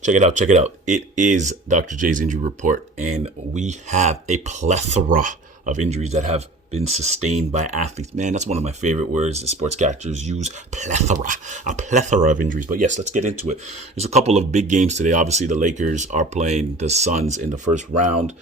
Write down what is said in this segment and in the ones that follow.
Check it out. Check it out. It is Dr. J's injury report, and we have a plethora of injuries that have been sustained by athletes. Man, that's one of my favorite words that sportscasters use. Plethora. A plethora of injuries. But yes, let's get into it. There's a couple of big games today. Obviously, the Lakers are playing the Suns in the first round.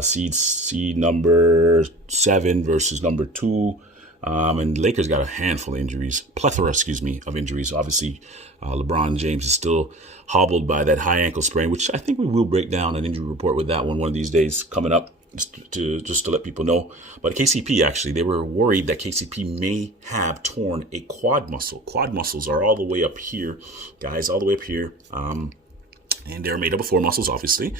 Seed number 7 versus number 2. And Lakers got a handful of injuries, of injuries. Obviously, LeBron James is still hobbled by that high ankle sprain, which I think we will break down an injury report with that one of these days coming up, just to let people know. But KCP, actually, they were worried that KCP may have torn a quad muscle. Quad muscles are all the way up here, guys, all the way up here. And they're made up of 4 muscles, obviously.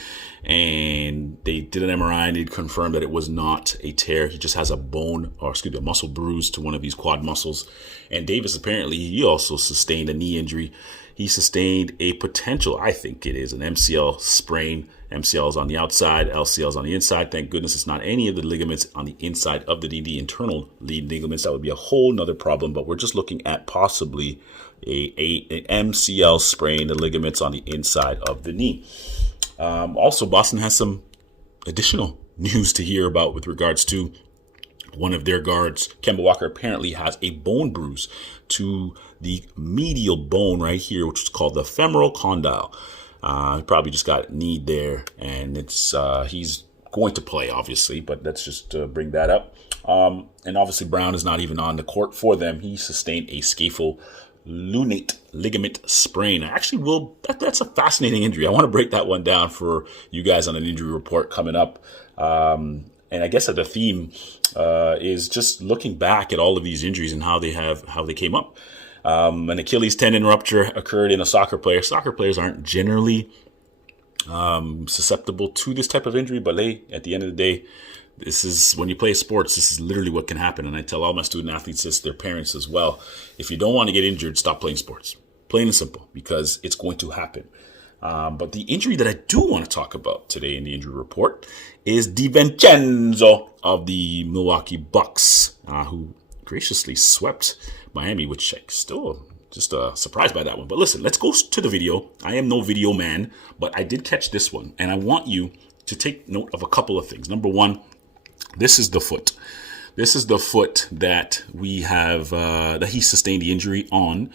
And they did an MRI and it confirmed that it was not a tear. He just has a muscle bruise to one of these quad muscles. And Davis, apparently, he also sustained a knee injury. He sustained a potential, I think it is, an MCL sprain. MCL is on the outside, LCL is on the inside. Thank goodness it's not any of the ligaments on the inside of the knee, the internal lead ligaments. That would be a whole nother problem. But we're just looking at possibly an MCL sprain, the ligaments on the inside of the knee. Also, Boston has some additional news to hear about with regards to one of their guards. Kemba Walker apparently has a bone bruise to the medial bone right here, which is called the femoral condyle. He probably just got kneed there, and he's going to play, obviously, but let's just bring that up. And obviously, Brown is not even on the court for them. He sustained a scapholunate ligament sprain. That's a fascinating injury. I want to break that one down for you guys on an injury report coming up. And I guess that the theme is just looking back at all of these injuries and how they came up. An Achilles tendon rupture occurred in a soccer player. Soccer players aren't generally susceptible to this type of injury, but at the end of the day, this is when you play sports, this is literally what can happen. And I tell all my student athletes this, their parents as well. If you don't want to get injured, stop playing sports. Plain and simple, because it's going to happen. But the injury that I do want to talk about today in the injury report is DiVincezo of the Milwaukee Bucks, who graciously swept Miami, which I'm still just surprised by that one. But listen, let's go to the video. I am no video man, but I did catch this one. And I want you to take note of a couple of things. Number one, this is the foot. This is the foot that we have, that he sustained the injury on.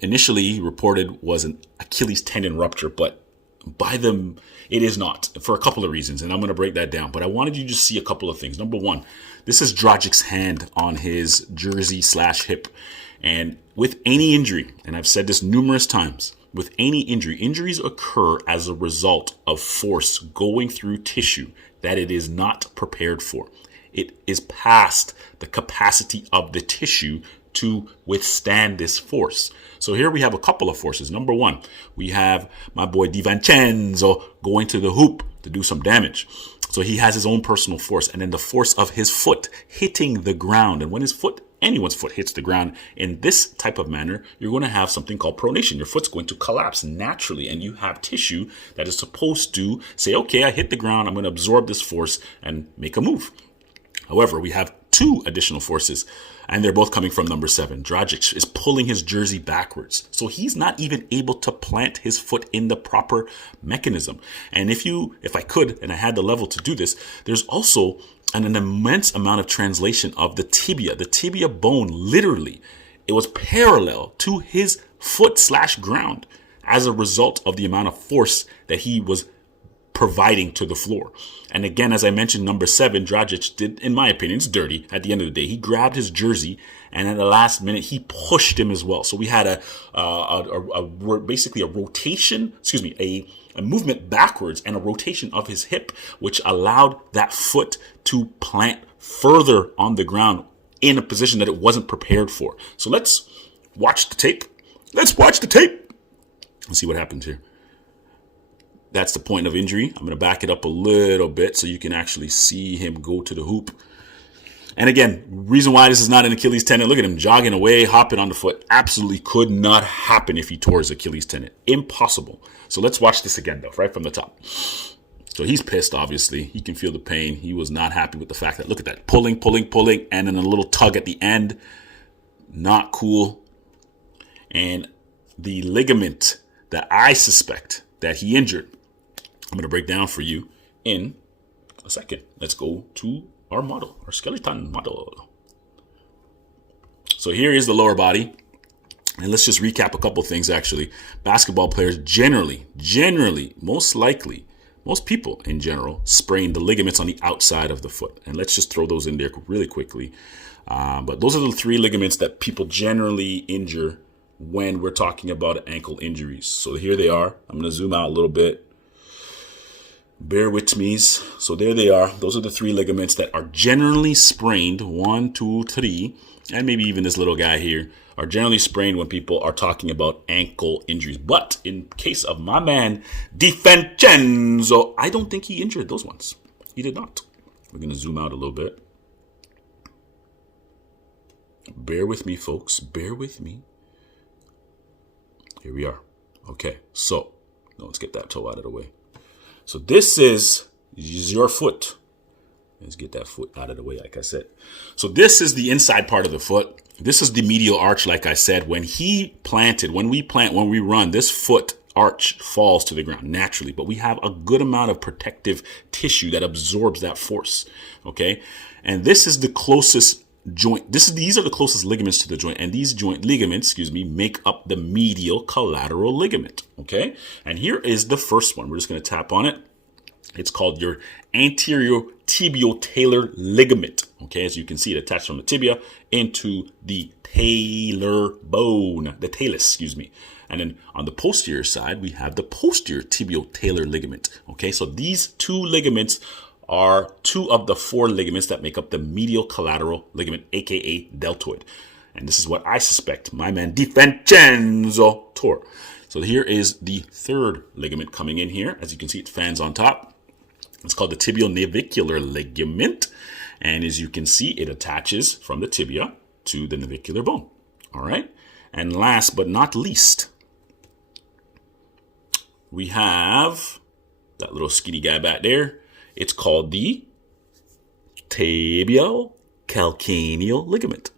Initially reported was an Achilles tendon rupture, but by them, it is not, for a couple of reasons. And I'm going to break that down. But I wanted you to see a couple of things. Number one, this is Dragic's hand on his jersey/hip. And with any injury, and I've said this numerous times, with any injury, injuries occur as a result of force going through tissue that it is not prepared for. It is past the capacity of the tissue to withstand this force. So here we have a couple of forces. Number one, we have my boy DiVincezo going to the hoop to do some damage. So he has his own personal force, and then the force of his foot hitting the ground. And when anyone's foot hits the ground in this type of manner, you're going to have something called pronation. Your foot's going to collapse naturally, and you have tissue that is supposed to say, okay, I hit the ground, I'm going to absorb this force and make a move. However, we have 2 additional forces, and they're both coming from number 7. Dragic is pulling his jersey backwards. So he's not even able to plant his foot in the proper mechanism. And if I could, and I had the level to do this, there's also an immense amount of translation of the tibia. The tibia bone, literally, it was parallel to his foot/ground as a result of the amount of force that he was providing to the floor. And again, as I mentioned, number 7, Dragic did, in my opinion, it's dirty at the end of the day. He grabbed his jersey, and at the last minute, he pushed him as well. So we had basically a rotation, a movement backwards and a rotation of his hip, which allowed that foot to plant further on the ground in a position that it wasn't prepared for. So let's watch the tape. Let's see what happened here. That's the point of injury. I'm going to back it up a little bit so you can actually see him go to the hoop. And again, reason why this is not an Achilles tendon, look at him jogging away, hopping on the foot. Absolutely could not happen if he tore his Achilles tendon. Impossible. So let's watch this again, though, right from the top. So he's pissed, obviously. He can feel the pain. He was not happy with the fact that, look at that, pulling, and then a little tug at the end. Not cool. And the ligament that I suspect that he injured. I'm going to break down for you in a second. Let's go to our model, our skeleton model. So here is the lower body. And let's just recap a couple things, actually. Basketball players generally, most likely, most people in general, sprain the ligaments on the outside of the foot. And let's just throw those in there really quickly. But those are the 3 ligaments that people generally injure when we're talking about ankle injuries. So here they are. I'm going to zoom out a little bit. Bear with me. So there they are. Those are the 3 ligaments that are generally sprained. 1, 2, 3, and maybe even this little guy here are generally sprained when people are talking about ankle injuries. But in case of my man, DiVincezo, I don't think he injured those ones. He did not. We're going to zoom out a little bit. Bear with me, folks. Bear with me. Here we are. Okay, so let's get that toe out of the way. So this is your foot. Let's get that foot out of the way, like I said. So this is the inside part of the foot. This is the medial arch, like I said. When we run, this foot arch falls to the ground naturally, but we have a good amount of protective tissue that absorbs that force. Okay, and this is the closest joint. These are the closest ligaments to the joint, and these joint ligaments, make up the medial collateral ligament. Okay, and here is the first one. We're just going to tap on it. It's called your anterior tibio-talar ligament. Okay, as you can see, it attached from the tibia into the talar bone, the talus, And then on the posterior side, we have the posterior tibio-talar ligament. Okay, so these 2 ligaments are 2 of the 4 ligaments that make up the medial collateral ligament, aka deltoid. And this is what I suspect my man DiVincezo tore. So here is the 3rd ligament coming in here. As you can see, it fans on top. It's called the tibio-navicular ligament. And as you can see, it attaches from the tibia to the navicular bone. All right. And last but not least, we have that little skinny guy back there. It's called the tibial-calcaneal ligament.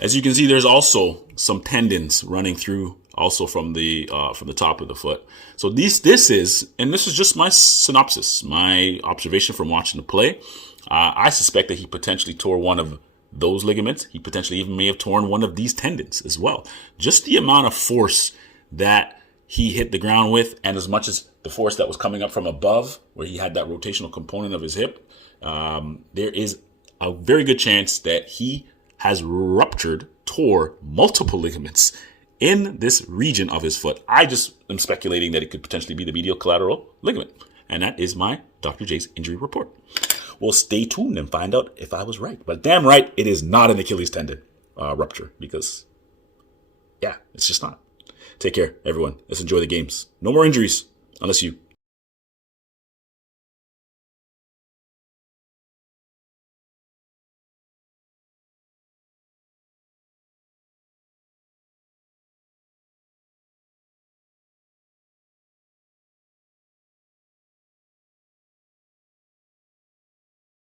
As you can see, there's also some tendons running through also from the top of the foot. So this is just my synopsis, my observation from watching the play. I suspect that he potentially tore one of those ligaments. He potentially even may have torn one of these tendons as well. Just the amount of force that he hit the ground with, and as much as the force that was coming up from above, where he had that rotational component of his hip, there is a very good chance that he has tore multiple ligaments in this region of his foot. I just am speculating that it could potentially be the medial collateral ligament. And that is my Dr. J's injury report. Well, stay tuned and find out if I was right. But damn right, it is not an Achilles tendon rupture because, it's just not. Take care, everyone. Let's enjoy the games. No more injuries unless you